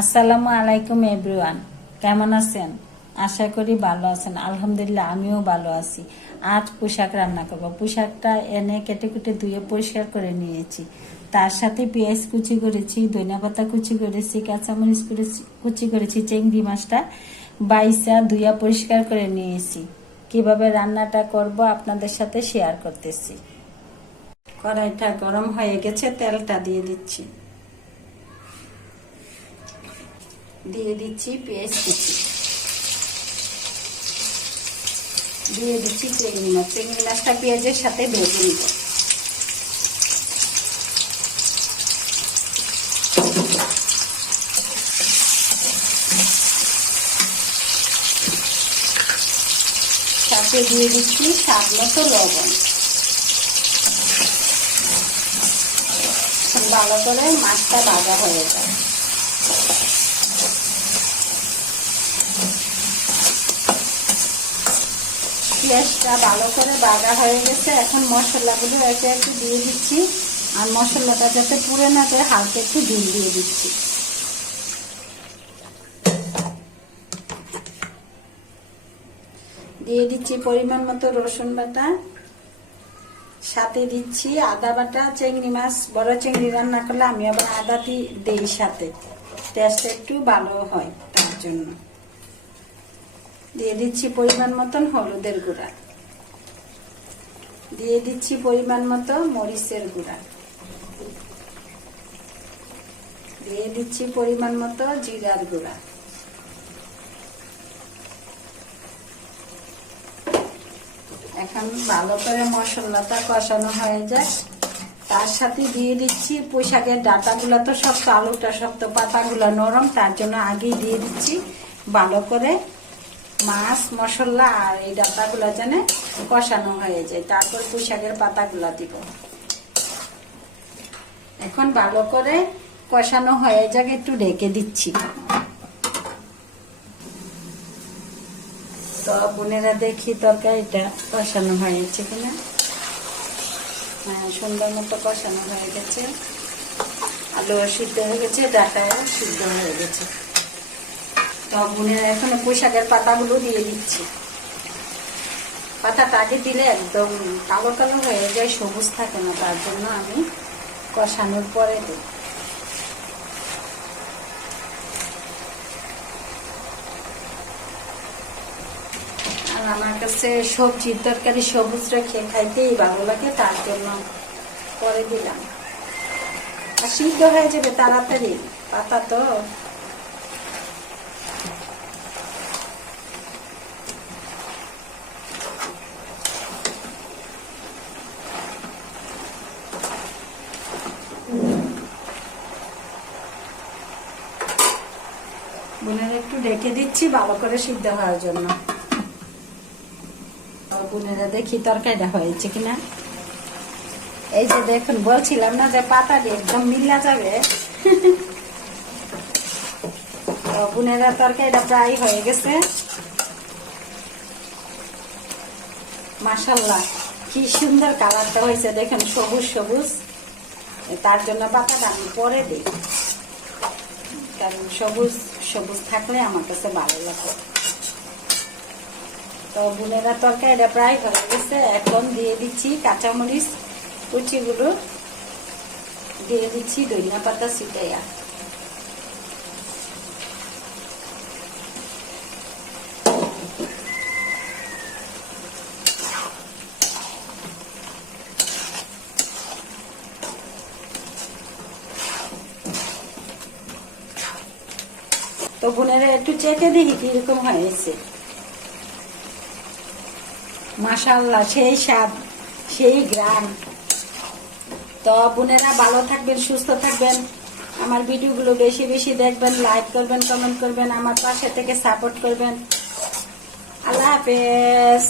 আসসালামু আলাইকুম এভরিওয়ান, কেমন আছেন? আশা করি ভালো আছেন। আলহামদুলিল্লাহ আমিও ভালো আছি। আজ পোশাক রান্না করব। পোশাকটা এনে কেটে কুটে ধুয়ে পরিষ্কার করে নিয়েছি। তার সাথে পেঁয়াজ কুচি করেছি, ধনিয়া পাতা কুচি করেছি, কাঁচামরিচ কুচি করেছি, চিংড়ি মাছটা বাইসা ধুইয়া পরিষ্কার করে নিয়েছি। কিভাবে রান্নাটা করব আপনাদের সাথে শেয়ার করতেছি। কড়াইটা গরম হয়ে গেছে, তেলটা দিয়ে দিচ্ছি। দিয়ে দিচ্ছি পেঁয়াজ কুচি, দিয়ে দিচ্ছি চিংড়ি মাছ। চিংড়ি মাছটা পেঁয়াজের সাথে ভেজে নিব। সাথে দিয়ে দিচ্ছি স্বাদ মতো লবণ। ভালো করে মাছটা ভাজা হয়ে যায়। পেঁয়াজটা ভালো করে ভাজা হয়ে গেছে। এখন মশলাগুলো একে একটু দিয়ে দিচ্ছি। আর মশলাটা যাতে পুড়ে না যায় হালকা একটু ঝুল দিয়ে দিচ্ছি। দিয়ে দিচ্ছি পরিমাণ মতো রসুন বাটা, সাথে দিচ্ছি আদা বাটা। চিংড়ি মাছ বড় চিংড়ি রান্না করলে আমি আবার আদা দিই সাথে, টেস্টটা একটু ভালো হয় তার জন্য। দিয়ে দিচ্ছি পরিমাণ মতন হলুদের গুঁড়া, দিয়ে দিচ্ছি পরিমাণ মতো মরিচের গুঁড়া, দিয়ে দিচ্ছি পরিমাণ মতো জিরার গুঁড়া। এখন ভালো করে মশলাটা কষানো হয়ে যায়। তার সাথে দিয়ে দিচ্ছি পোশাকের ডাঁটাগুলো তো শক্ত, আলুটা শক্ত, পাতাগুলো নরম, তার জন্য আগেই দিয়ে দিচ্ছি। ভালো করে মাছ মশলা আর এই ডাঁটাগুলো যেন কষানো হয়ে যায়, তারপর পোশাকের পাতাগুলো দিব। এখন ভালো করে কষানো হয়ে যাক, একটু ঢেকে দিচ্ছি। তো বোনেরা দেখি তরকারিটা কষানো হয়েছে কিনা। হ্যাঁ, সুন্দর মতো কষানো হয়ে গেছে। আলু সিদ্ধ হয়ে গেছে, ডাঁটাও সিদ্ধ হয়ে গেছে। তো বোনেরা এখন পোশাকের পাতাগুলো দিয়ে দিচ্ছি। পাতাটা আগে দিলে একদম কালো কালো হয়ে যায়, সবুজ থাকে না, তার জন্য আমি কষানোর পরে দিই। আর আমার কাছে সবজির তরকারি সবুজ রেখে খাইতেই ভালো লাগে, তার জন্য পরে দিলাম। আর সিদ্ধ হয়ে যাবে তাড়াতাড়ি, পাতা তো। বোনের একটু ঢেকে দিচ্ছি ভালো করে সিদ্ধ হওয়ার জন্য। বোনেরা দেখি তরকারিটা হয়েছে কিনা। এই যে দেখুন, বলছিলাম না যে পাতা দিয়ে একদম মিলা যাবে। বোনেরা তরকারিটা প্রায় হয়ে গেছে। মাশাআল্লাহ কি সুন্দর কালারটা হয়েছে দেখেন, সবুজ সবুজ। তার জন্য পাতাটা আমি পরে দিই, কারণ সবুজ সবুজ থাকলে আমার কাছে ভালো লাগে। তো বোনেরা তরকারিটা প্রায় হয়ে গেছে। এখন দিয়ে দিচ্ছি কাঁচামরিচ কুচিগুলো, দিয়ে দিচ্ছি ধনিয়া পাতা ছিটাইয়া। তো বোনেরা একটু চেখে দেখি কিরকম হয়েছে। মাশাআল্লাহ সেই স্বাদ, সেই গ্রাম। তো বোনেরা ভালো থাকবেন, সুস্থ থাকবেন। আমার ভিডিওগুলো বেশি বেশি দেখবেন, লাইক করবেন, কমেন্ট করবেন, আমার পাশে থেকে সাপোর্ট করবেন। আল্লাহ হাফেজ।